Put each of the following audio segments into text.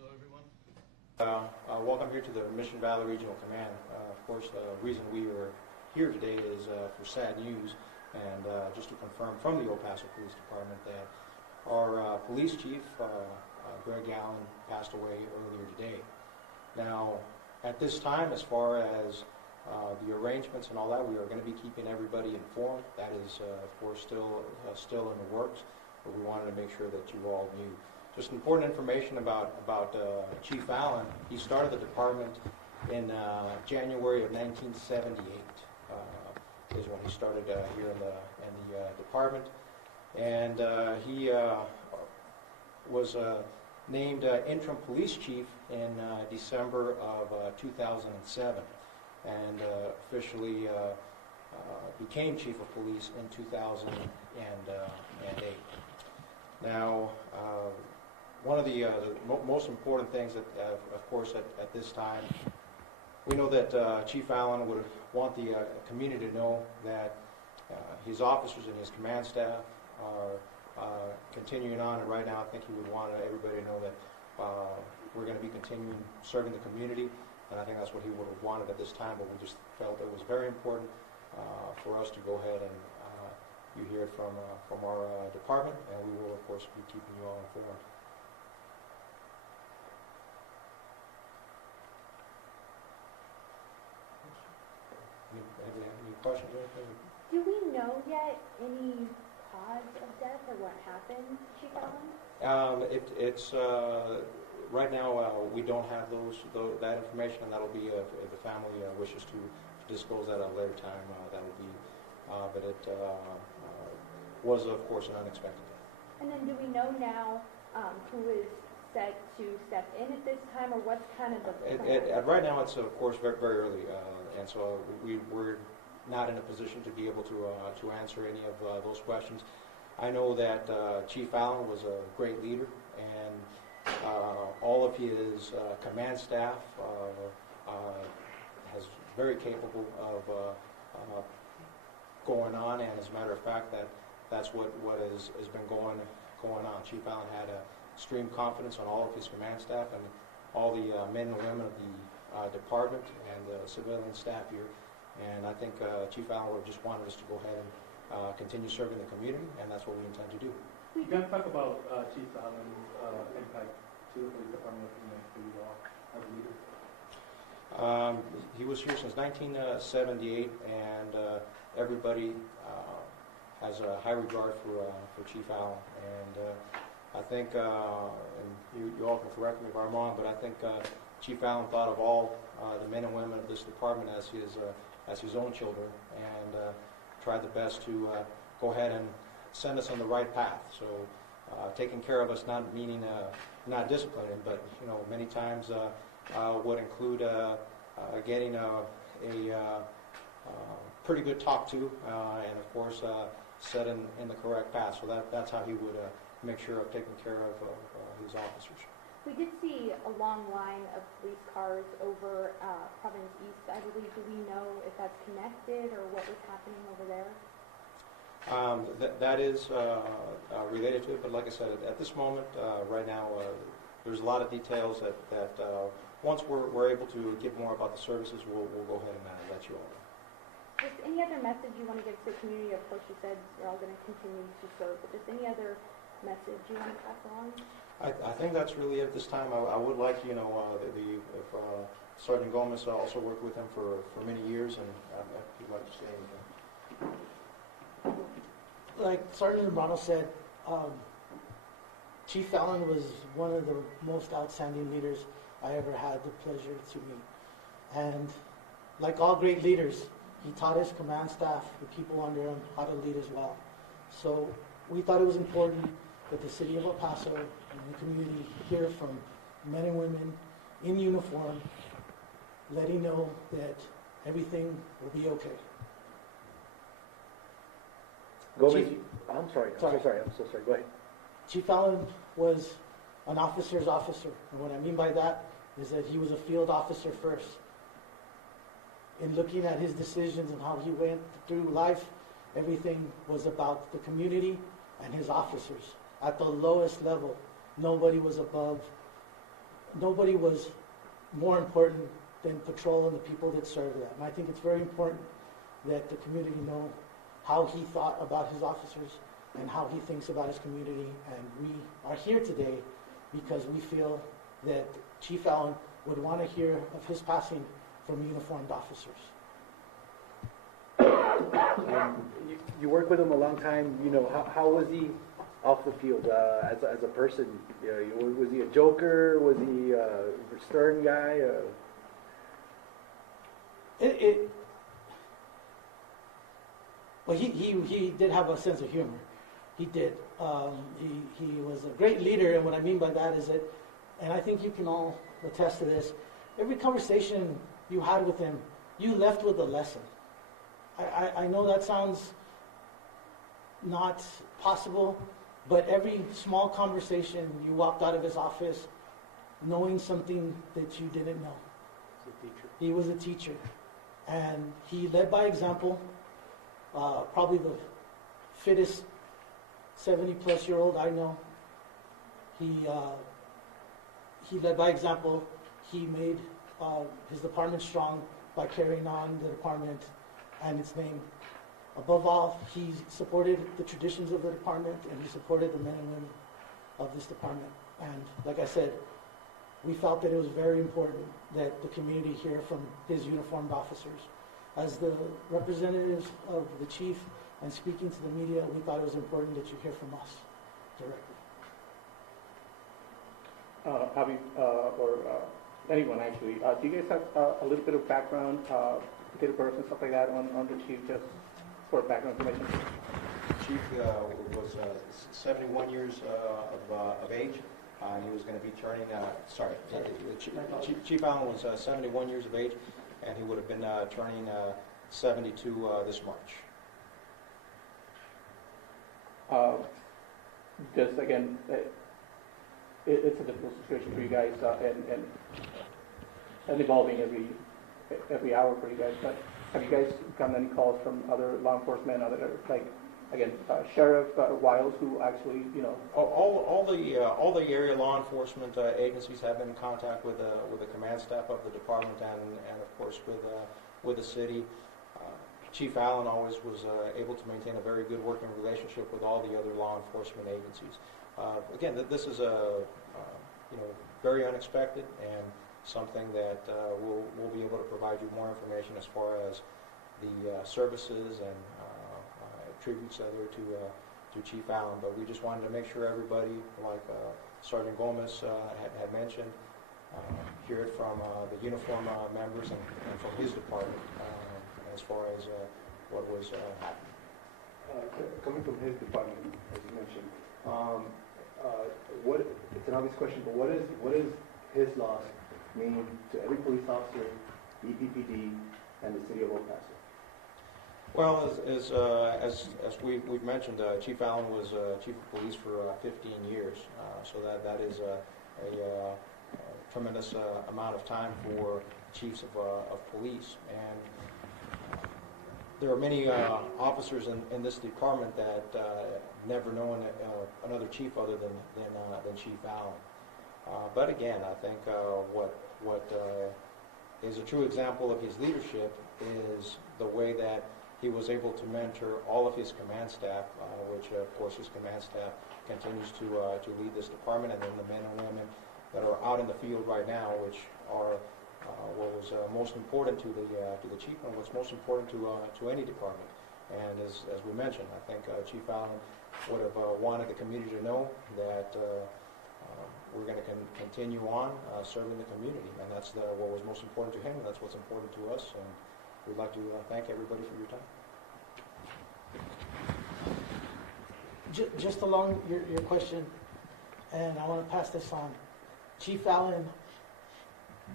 Hello, everyone. Welcome here to the Mission Valley Regional Command. Of course, the reason we are here today is for sad news, and just to confirm from the El Paso Police Department that our police chief, Greg Allen, passed away earlier today. Now, at this time, as far as the arrangements and all that, we are going to be keeping everybody informed. That is, of course, still in the works, but we wanted to make sure that you all knew. just important information about Chief Allen. He started the department in January of 1978. Is when he started here in the department, and he was named interim police chief in December of 2007, and officially became chief of police in 2008. Now, one of the most important things that, of course, at this time, we know that Chief Allen would want the community to know that his officers and his command staff are continuing on, and right now I think he would want everybody to know that we're going to be continuing serving the community, and I think that's what he would have wanted at this time, but we just felt it was very important for us to go ahead and you hear it from our department, and we will of course be keeping you all informed. Any questions or anything? Do we know yet any cause of death or what happened, Chief Allen? It's right now we don't have that information, and that'll be if the family wishes to disclose that at a later time. That will be, but it was of course an unexpected death. And then do we know now who is set to step in at this time, or what's kind of the plan? Right now it's of course very, very early, and so we're not in a position to be able to answer any of those questions. I know that Chief Allen was a great leader, and all of his command staff has very capable of going on, and as a matter of fact, that's what has been going on. Chief Allen had extreme confidence on all of his command staff and all the men and women of the department and the civilian staff here. And I think Chief Allen would have just wanted us to go ahead and continue serving the community, and that's what we intend to do. You can talk about Chief Allen's impact to the police department for you all as a leader. He was here since 1978, and everybody has a high regard for Chief Allen. And I think, and you all can correct me if I'm wrong, but I think Chief Allen thought of all the men and women of this department as his own children, and tried the best to go ahead and send us on the right path. So taking care of us, not meaning not disciplining, but many times would include getting a pretty good talk to, and of course set in the correct path. So that's how he would make sure of taking care of his officers. We did see a long line of police cars over Providence East, I believe. Do we know if that's connected or what was happening over there? That is related to it, but like I said, at this moment, right now, there's a lot of details that once we're able to give more about the services, we'll go ahead and let you all know. Just any other message you want to give to the community? Of course, you said you're all going to continue to serve, but just any other message you want to pass along? I think that's really it this time. I would like, if Sergeant Gomez also worked with him for many years, and if you'd like to say anything. Like Sergeant Zambrano said, Chief Allen was one of the most outstanding leaders I ever had the pleasure to meet. And like all great leaders, he taught his command staff, the people under him, how to lead as well. So we thought it was important that the city of El Paso and the community hear from men and women in uniform, letting know that everything will be okay. Gomez, I'm sorry. I'm so sorry. Go ahead. Chief Allen was an officer's officer, and what I mean by that is that he was a field officer first. In looking at his decisions and how he went through life, everything was about the community and his officers. At the lowest level, nobody was more important than patrol and the people that serve that. And I think it's very important that the community know how he thought about his officers and how he thinks about his community. And we are here today because we feel that Chief Allen would want to hear of his passing from uniformed officers. You worked with him a long time. How was he off the field as a person? Was he a joker? Was he a stern guy? Well, he did have a sense of humor. He did. He was a great leader, and what I mean by that is that, and I think you can all attest to this, every conversation you had with him, you left with a lesson. I know that sounds not possible, but every small conversation, you walked out of his office knowing something that you didn't know. He was a teacher. And he led by example, probably the fittest 70-plus-year-old I know. He led by example. He made his department strong by carrying on the department and its name. Above all, he supported the traditions of the department, and he supported the men and women of this department. And like I said, we felt that it was very important that the community hear from his uniformed officers. As the representatives of the chief and speaking to the media, we thought it was important that you hear from us directly. Javi, or anyone actually, do you guys have a little bit of background, date of birth and stuff like that on the chief, just for background information? Chief was 71 years of age. He was going to be turning, Chief Allen was 71 years of age, and he would have been turning 72 this March. Just again, it's a difficult situation for you guys, and evolving every hour for you guys. But have you guys gotten any calls from other law enforcement, other Sheriff Wiles, who actually, All the area law enforcement agencies have been in contact with the command staff of the department and of course with the city. Chief Allen always was able to maintain a very good working relationship with all the other law enforcement agencies. Again, this is very unexpected and something that we'll be able to provide you more information as far as the services and tributes that are to Chief Allen. But we just wanted to make sure everybody, like Sergeant Gomez had mentioned, hear it from the uniform members and from his department as far as what was happening. Coming from his department, as you mentioned, it's an obvious question, but what does his loss mean to every police officer, EPPD, and the city of El Paso? Well, as we've mentioned, Chief Allen was chief of police for 15 years, so that is a tremendous amount of time for chiefs of police. And there are many officers in this department that never known another chief other than Chief Allen. But again, I think what is a true example of his leadership is the way that he was able to mentor all of his command staff, which of course his command staff continues to lead this department, and then the men and women that are out in the field right now, which are what was most important to the chief and what's most important to any department. And as we mentioned, I think Chief Allen would have wanted the community to know that we're going to continue on serving the community, and that's what was most important to him, and that's what's important to us. And we'd like to thank everybody for your time. Just along your question, and I want to pass this on. Chief Allen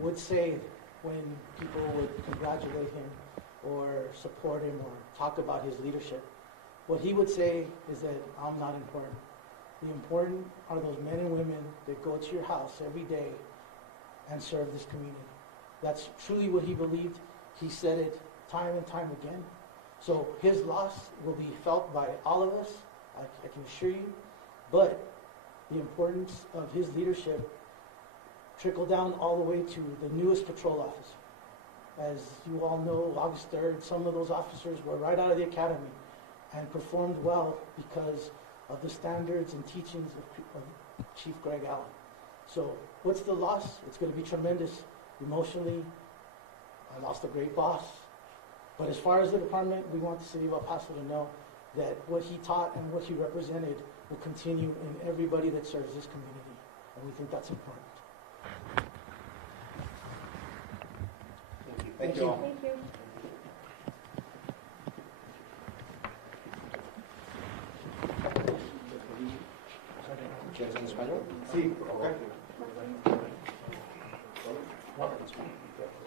would say when people would congratulate him or support him or talk about his leadership, what he would say is that I'm not important. The important are those men and women that go to your house every day and serve this community. That's truly what he believed. He said it time and time again. So his loss will be felt by all of us, I can assure you. But the importance of his leadership trickled down all the way to the newest patrol officer. As you all know, August 3rd, some of those officers were right out of the academy and performed well because of the standards and teachings of Chief Greg Allen. So what's the loss? It's going to be tremendous emotionally. I lost a great boss. But as far as the department, we want the city of El Paso to know that what he taught and what he represented will continue in everybody that serves this community, and we think that's important. Thank you all. Thank you. ¿Quieres en español? Sí, Ok.